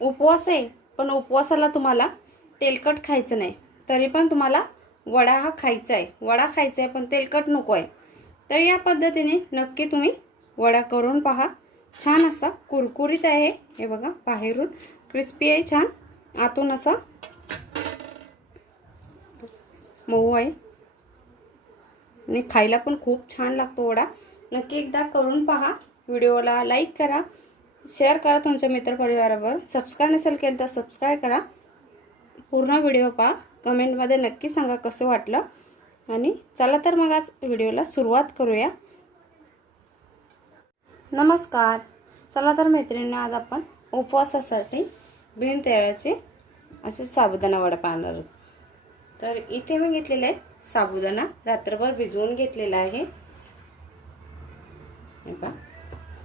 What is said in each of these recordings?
उपवास आहे पण उपवासाला तुम्हाला तेलकट खायचं नाही. तरी पण तुम्हाला वडा हा खायचा आहे. वडा खायचा आहे पण तेलकट नको आहे. तर या पद्धतीने नक्की तुम्ही वडा करून पहा. छान असा कुरकुरीत आहे. हे बघा बाहेरून क्रिस्पी आहे छान. आतून असा मऊ आहे. आणि खायला पण खूप छान लागतो वडा. नक्की एकदा करून पहा. व्हिडिओला लाईक करा. शेअर करा तुमच्या मित्रपरिवारावर. सबस्क्राईब नसेल केलं तर सबस्क्राईब करा. पूर्ण व्हिडिओ पहा. कमेंटमध्ये नक्की सांगा कसं वाटलं. आणि चला तर मग आज व्हिडिओला सुरुवात करूया. नमस्कार. चला तर मैत्रिणींना आज आपण उपवासासाठी बिन तेळाचे असे साबुदाणा वडा पाहणार आहोत. तर इथे मी घेतलेले आहे साबुदाणा. रात्रभर भिजवून घेतलेला आहे.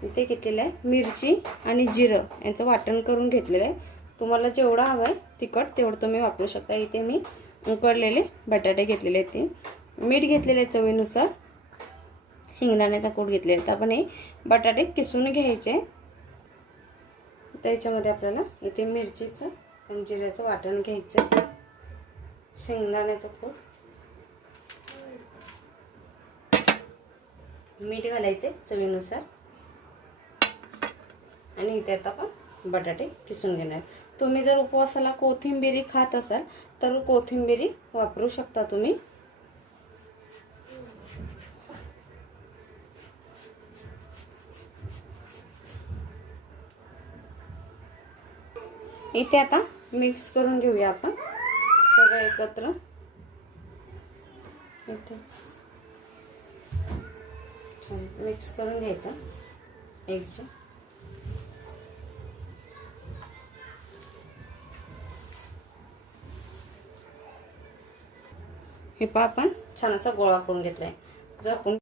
ते इथे घेतलेलं आहे. मिरची आणि जिरं यांचं वाटण करून घेतलेलं आहे. तुम्हाला जेवढं हवं आहे तिखट तेवढं तुम्ही वापरू शकता. इथे मी उकडलेले बटाटे घेतलेले आहेत ते. मीठ घेतलेले आहे चवीनुसार. शेंगदाण्याचा कूट घेतलेला तर आपण हे बटाटे किसून घ्यायचे. त्याच्यामध्ये आपल्याला इथे मिरचीचं आणि जिऱ्याचं वाटण घ्यायचं शेंगदाण्याचं कूट. मीठ घालायचे चवीनुसार. आणि इथे आता आपण बटाटे किसून घेणार तुम्ही जर उपवासाला कोथिंबिरी खात असाल तर कोथिंबिरी वापरू शकता तुम्ही. इथे आता मिक्स करून घेऊया आपण. सगळं एकत्र. इथे. मिक्स करून घ्यायचं. एकजून हे पहा आपण छान असा गोळा करून घेतलाय. जर आपण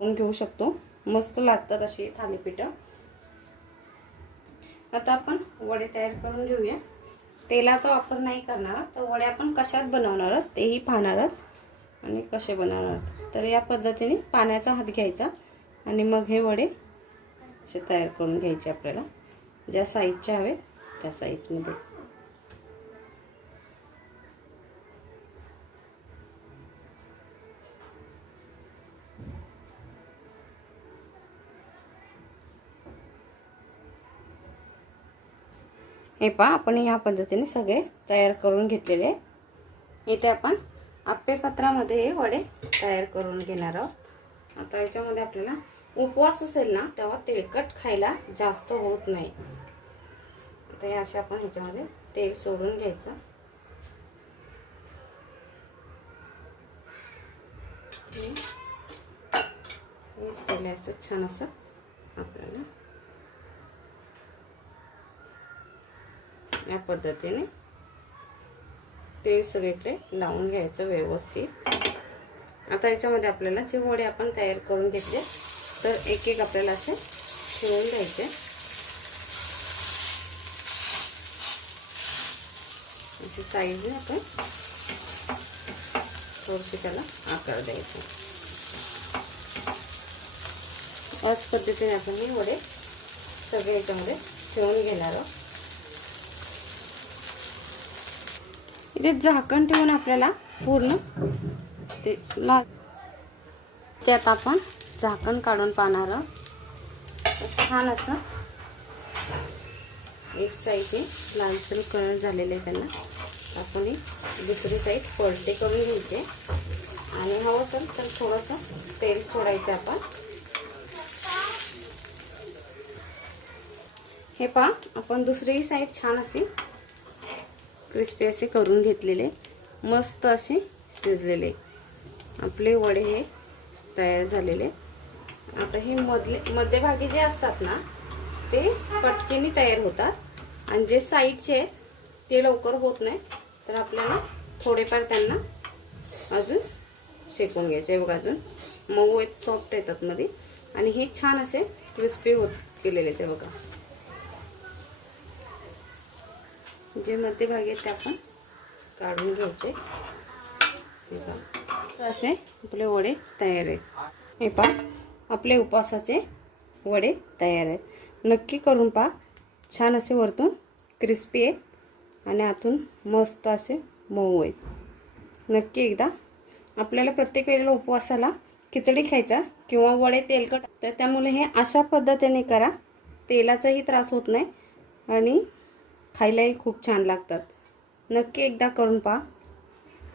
घेऊ शकतो. मस्त लागतात अशी थालीपीठं. आता आपण वडे तयार करून घेऊया. तेलाचा वापर नाही करणार तर वडे आपण कशात बनवणार आहोत तेही पाहणार आहोत आणि कसे बनवणार आहोत. तर या पद्धतीने पाण्याचा हात घ्यायचा आणि मग हे वडे असे तयार करून घ्यायचे आपल्याला. ज्या साईजचे हवे त्या साईजमध्ये हे पहा आपण या पद्धतीने सगळे तयार करून घेतलेले. इथे आपण आप्पेपत्रामध्ये हे वडे तयार करून घेणार आहोत. आता याच्यामध्ये आपल्याला उपवास असेल ना तेव्हा तेलकट खायला जास्त होत नाही. आता हे असे आपण ह्याच्यामध्ये तेल सोडून घ्यायचं. हेच तेल असं छान असं आपल्याला या पद्धतीने ते सगळीकडे लावून घ्यायचं व्यवस्थित. आता याच्यामध्ये आपल्याला जे वडे आपण तयार करून घेतले तर एक एक आपल्याला असे शिवून घ्यायचे. अशी साईजने आपण थोडीशी त्याला आकार द्यायचा. याच पद्धतीने आपण हे वडे सगळे याच्यामध्ये ठेवून घेणार आहोत. इथे झाकण ठेवून आपल्याला पूर्ण ते ला त्यात आपण झाकण काढून पाहणार आहोत. छान असं एक साईड हे लालसर कलर झालेलं आहे त्यांना आपण दुसरी साईड पलटे करून घ्यायचे. आणि हवं असेल तर थोडंसं तेल सोडायचं आपण. हे पहा आपण दुसरी साईड छान अशी क्रिस्पी असे करून घेतलेले. मस्त असे शिजलेले. आपले वडे हे तयार झालेले. आता हे मधले मध्यभागी जे असतात ना ते पटकेने तयार होतात. आणि जे साईडचे आहेत ते लवकर होत नाही. तर आपल्याला थोडेफार त्यांना अजून शेकून घ्यायचे. बघा अजून. मऊ आहेत सॉफ्ट येतात मध्ये. आणि हे छान असे क्रिस्पी होत केलेले ते बघा. जे मध्यभागी आहेत ते आपण काढून घ्यायचे. हे पहा. असे आपले वडे तयार आहेत. हे पहा. आपले उपवासाचे वडे तयार आहेत. नक्की करून पहा. छान असे वरतून क्रिस्पी आहेत आणि आतून मस्त असे मऊ आहेत. नक्की एकदा आपल्याला प्रत्येक वेळेला उपवासाला खिचडी खायचा किंवा वडे तेलकट तर त्यामुळे हे अशा पद्धतीने करा. तेलाचाही त्रास होत नाही आणि खायलाही खूप छान लागतात. नक्की एकदा करून पहा.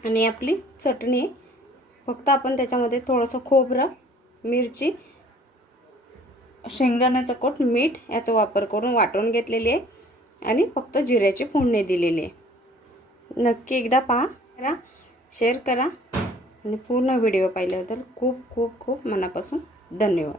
आणि आपली चटणी फक्त आपण त्याच्यामध्ये थोडंसं खोबरं मिरची शेंगदाण्याचं कोट मीठ याचा वापर करून वाटून घेतलेली आहे. आणि फक्त जिऱ्याची फोडणी दिलेली आहे. नक्की एकदा पहा. करा शेअर करा. आणि पूर्ण व्हिडिओ पाहिल्याबद्दल खूप खूप खूप मनापासून धन्यवाद.